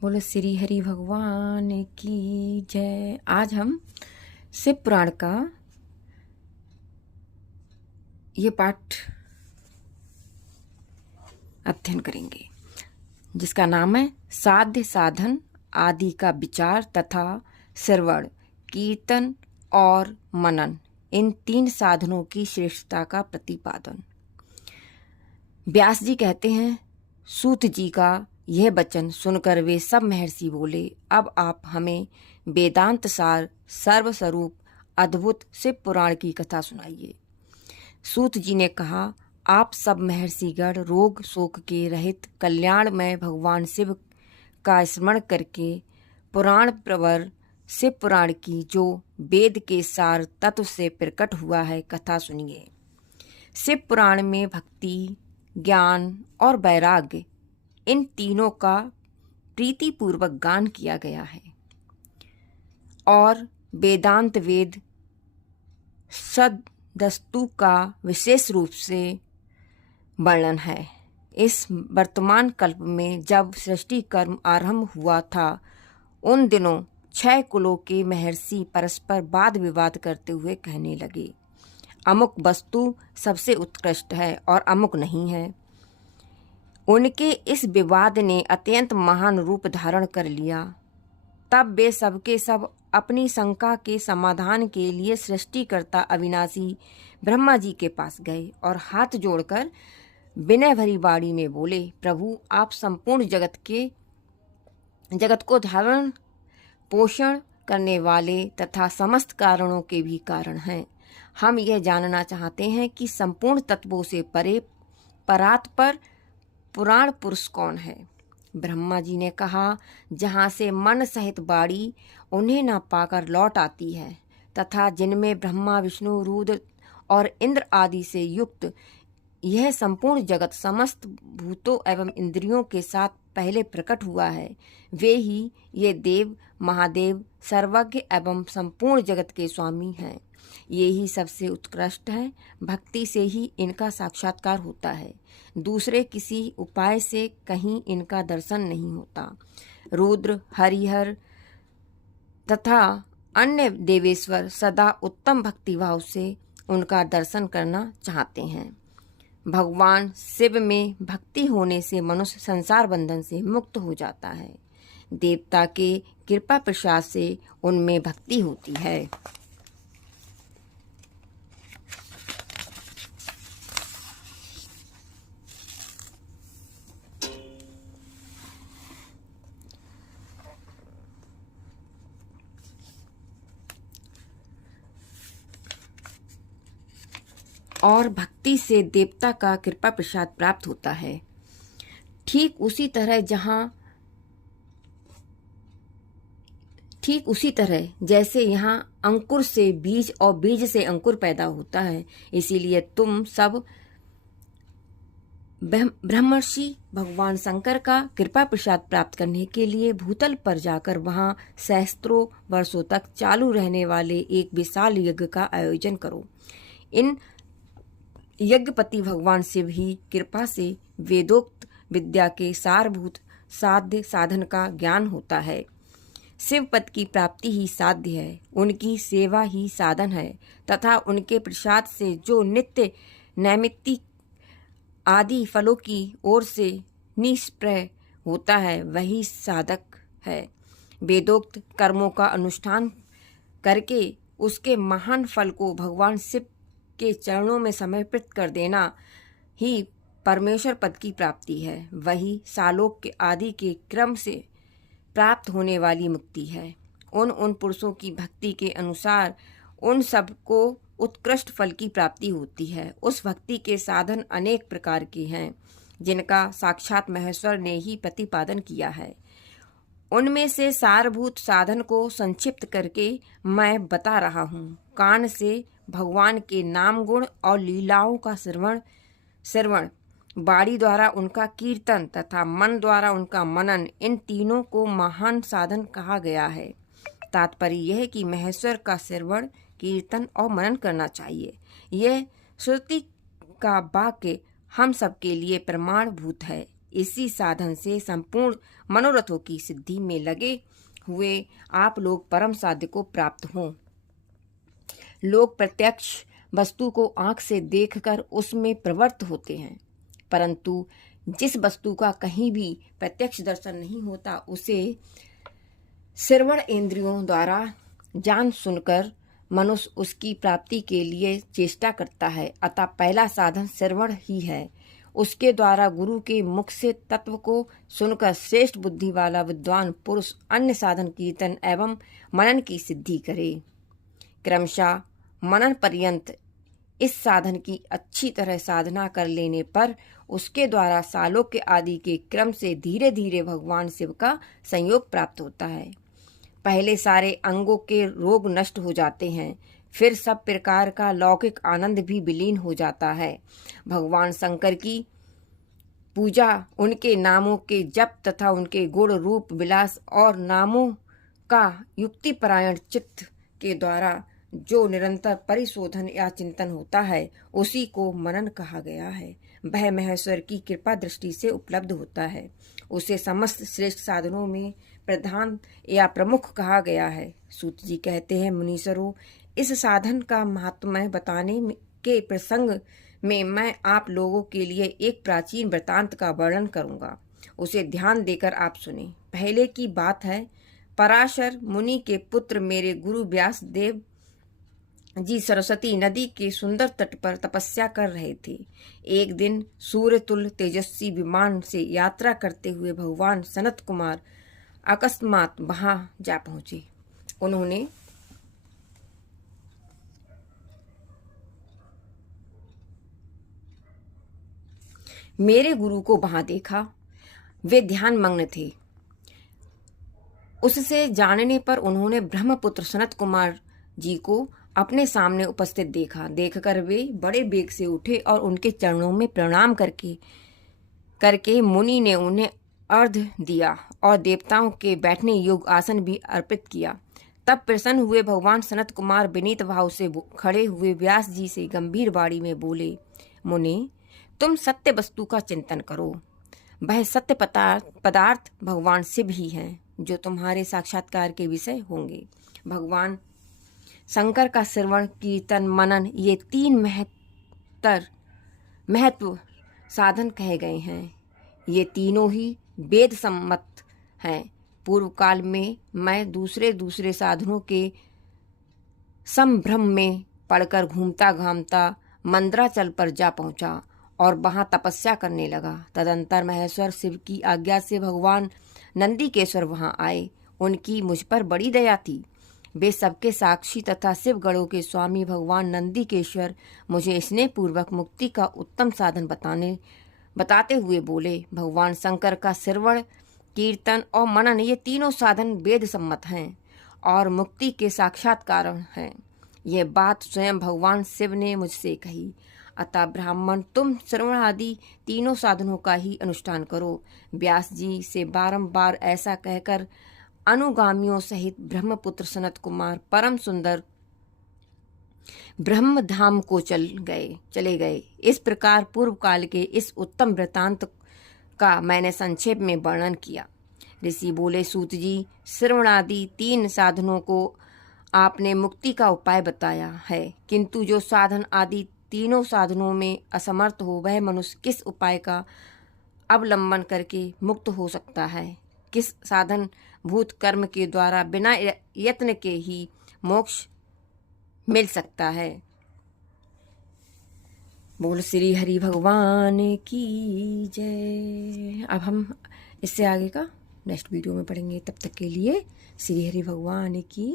बोलो श्री हरि भगवान की जय। आज हम शिव पुराण का ये पाठ अध्ययन करेंगे, जिसका नाम है साध्य साधन आदि का विचार तथा श्रवण, कीर्तन और मनन, इन 3 साधनों की श्रेष्ठता का प्रतिपादन। व्यास जी कहते हैं, सूत जी का यह वचन सुनकर वे सब महर्षि बोले, अब आप हमें वेदांत सार सर्वस्वरूप अद्भुत शिव पुराण की कथा सुनाइए। सूत जी ने कहा, आप सब महर्षिगण रोग शोक के रहित कल्याणमय भगवान शिव का स्मरण करके पुराण प्रवर शिव पुराण की जो वेद के सार तत्व से प्रकट हुआ है कथा सुनिए। शिव पुराण में भक्ति, ज्ञान और वैराग्य, इन तीनों का प्रीतिपूर्वक गान किया गया है और वेदांत वेद सदस्तु का विशेष रूप से वर्णन है। इस वर्तमान कल्प में जब सृष्टि कर्म आरंभ हुआ था, उन दिनों 6 कुलों के महर्षि परस्पर वाद विवाद करते हुए कहने लगे, अमुक वस्तु सबसे उत्कृष्ट है और अमुक नहीं है। उनके इस विवाद ने अत्यंत महान रूप धारण कर लिया। तब वे सबके सब अपनी शंका के समाधान के लिए सृष्टिकर्ता अविनाशी ब्रह्मा जी के पास गए और हाथ जोड़कर विनय भरी वाणी में बोले, प्रभु, आप संपूर्ण जगत को धारण पोषण करने वाले तथा समस्त कारणों के भी कारण हैं। हम यह जानना चाहते हैं कि संपूर्ण तत्वों से परे परात्पर पुराण पुरुष कौन है। ब्रह्मा जी ने कहा, जहाँ से मन सहित बाड़ी उन्हें न पाकर लौट आती है तथा जिनमें ब्रह्मा विष्णु रुद्र और इंद्र आदि से युक्त यह संपूर्ण जगत समस्त भूतों एवं इंद्रियों के साथ पहले प्रकट हुआ है, वे ही ये देव महादेव सर्वज्ञ एवं संपूर्ण जगत के स्वामी हैं। ये ही सबसे उत्कृष्ट है। भक्ति से ही इनका साक्षात्कार होता है, दूसरे किसी उपाय से कहीं इनका दर्शन नहीं होता। रुद्र, हरिहर तथा अन्य देवेश्वर सदा उत्तम भक्तिभाव से उनका दर्शन करना चाहते हैं। भगवान शिव में भक्ति होने से मनुष्य संसार बंधन से मुक्त हो जाता है। देवता के कृपा प्रसाद से उनमें भक्ति होती है। और भक्ति से देवता का कृपा प्रसाद प्राप्त होता है। ठीक उसी तरह जैसे यहाँ अंकुर से बीज और बीज से अंकुर पैदा होता है, इसीलिए तुम सब ब्रह्मर्षि भगवान शंकर का कृपा प्रसाद प्राप्त करने के लिए भूतल पर जाकर वहाँ सहस्त्रों वर्षों तक चालू रहने वाले एक विशाल यज्ञ का आयोजन करो। इन यज्ञपति भगवान शिव ही कृपा से वेदोक्त विद्या के सारभूत साध्य साधन का ज्ञान होता है। शिव पद की प्राप्ति ही साध्य है, उनकी सेवा ही साधन है तथा उनके प्रसाद से जो नित्य नैमित्तिक आदि फलों की ओर से निष्प्रय होता है, वही साधक है। वेदोक्त कर्मों का अनुष्ठान करके उसके महान फल को भगवान शिव के चरणों में समर्पित कर देना ही परमेश्वर पद की प्राप्ति है। वही सालोक के आदि के क्रम से प्राप्त होने वाली मुक्ति है। उन पुरुषों की भक्ति के अनुसार उन सब को उत्कृष्ट फल की प्राप्ति होती है। उस भक्ति के साधन अनेक प्रकार के हैं, जिनका साक्षात महेश्वर ने ही प्रतिपादन किया है। उनमें से सारभूत साधन को संक्षिप्त करके मैं बता रहा हूँ। कान से भगवान के नाम गुण और लीलाओं का श्रवण, वाणी द्वारा उनका कीर्तन तथा मन द्वारा उनका मनन, इन तीनों को महान साधन कहा गया है। तात्पर्य यह है कि महेश्वर का श्रवण, कीर्तन और मनन करना चाहिए। यह श्रुति का वाक्य हम सबके लिए प्रमाणभूत है। इसी साधन से संपूर्ण मनोरथों की सिद्धि में लगे हुए आप लोग परम साध्य को प्राप्त हों। लोग प्रत्यक्ष वस्तु को आंख से देखकर उसमें प्रवृत्त होते हैं, परंतु जिस वस्तु का कहीं भी प्रत्यक्ष दर्शन नहीं होता उसे श्रवण इंद्रियों द्वारा जान सुनकर मनुष्य उसकी प्राप्ति के लिए चेष्टा करता है। अतः पहला साधन श्रवण ही है। उसके द्वारा गुरु के मुख से तत्व को सुनकर श्रेष्ठ बुद्धि वाला विद्वान पुरुष अन्य साधन कीर्तन एवं मनन की सिद्धि करे। क्रमशः मनन पर्यंत इस साधन की अच्छी तरह साधना कर लेने पर उसके द्वारा सालोक्य आदि के क्रम से धीरे धीरे भगवान शिव का संयोग प्राप्त होता है। पहले सारे अंगों के रोग नष्ट हो जाते हैं, फिर सब प्रकार का लौकिक आनंद भी विलीन हो जाता है। भगवान शंकर की पूजा, उनके नामों के जप तथा उनके गुण रूप विलास और नामों का युक्तिपरायण चित्त के द्वारा जो निरंतर परिशोधन या चिंतन होता है उसी को मनन कहा गया है। वह महेश्वर की कृपा दृष्टि से उपलब्ध होता है। उसे समस्त श्रेष्ठ साधनों में प्रधान या प्रमुख कहा गया है। सूत जी कहते हैं, मुनीश्वरों, इस साधन का महात्म्य बताने के प्रसंग में मैं आप लोगों के लिए एक प्राचीन वृतांत का वर्णन करूंगा। उसे ध्यान देकर आप सुने। पहले की बात है, पराशर मुनि के पुत्र मेरे गुरु व्यास देव जी सरस्वती नदी के सुंदर तट पर तपस्या कर रहे थे। एक दिन सूर्यतुल्य तेजस्वी विमान से यात्रा करते हुए भगवान सनत कुमार अकस्मात वहां जा पहुंचे। उन्होंने मेरे गुरु को वहां देखा। वे ध्यान मग्न थे। उससे जानने पर उन्होंने ब्रह्मपुत्र सनत कुमार जी को अपने सामने उपस्थित देखा। देखकर वे बड़े वेग से उठे और उनके चरणों में प्रणाम करके मुनि ने उन्हें अर्घ्य दिया और देवताओं के बैठने योग्य आसन भी अर्पित किया। तब प्रसन्न हुए भगवान सनत कुमार विनीत भाव से खड़े हुए व्यास जी से गंभीर वाणी में बोले, मुनि, तुम सत्य वस्तु का चिंतन करो। वह सत्य पदार्थ भगवान शिव ही हैं, जो तुम्हारे साक्षात्कार के विषय होंगे। भगवान शंकर का श्रवण कीर्तन मनन ये 3 महत्व साधन कहे गए हैं। ये तीनों ही वेद सम्मत हैं। पूर्व काल में मैं दूसरे साधनों के संभ्रम में पड़कर घूमता घामता मंदराचल पर जा पहुंचा और वहां तपस्या करने लगा। तदंतर महेश्वर शिव की आज्ञा से भगवान नंदीकेश्वर वहां आए। उनकी मुझ पर बड़ी दया थी। वे सबके साक्षी तथा शिव गणों के स्वामी भगवान नंदीकेश्वर मुझे स्नेह पूर्वक मुक्ति का उत्तम साधन बताते हुए बोले, भगवान शंकर का श्रवण कीर्तन और मनन ये तीनों साधन वेद सम्मत हैं और मुक्ति के साक्षात कारण हैं। यह बात स्वयं भगवान शिव ने मुझसे कही। अतः ब्राह्मण, तुम श्रवण आदि तीनों साधनों का ही अनुष्ठान करो। व्यास जी से बारंबार ऐसा कहकर अनुगामियों सहित ब्रह्मपुत्र सनत कुमार परम सुंदर ब्रह्म धाम को चले गए। इस प्रकार पूर्व काल के इस उत्तम वृतांत का मैंने संक्षेप में वर्णन किया। ऋषि बोले, सूत जी, श्रवणादि 3 साधनों को आपने मुक्ति का उपाय बताया है, किंतु जो साधन आदि तीनों साधनों में असमर्थ हो वह मनुष्य किस उपाय का अवलंबन करके मुक्त हो सकता है? किस साधन भूत कर्म के द्वारा बिना यत्न के ही मोक्ष मिल सकता है? बोल श्री हरि भगवान की जय। अब हम इससे आगे का नेक्स्ट वीडियो में पढ़ेंगे। तब तक के लिए श्री हरि भगवान की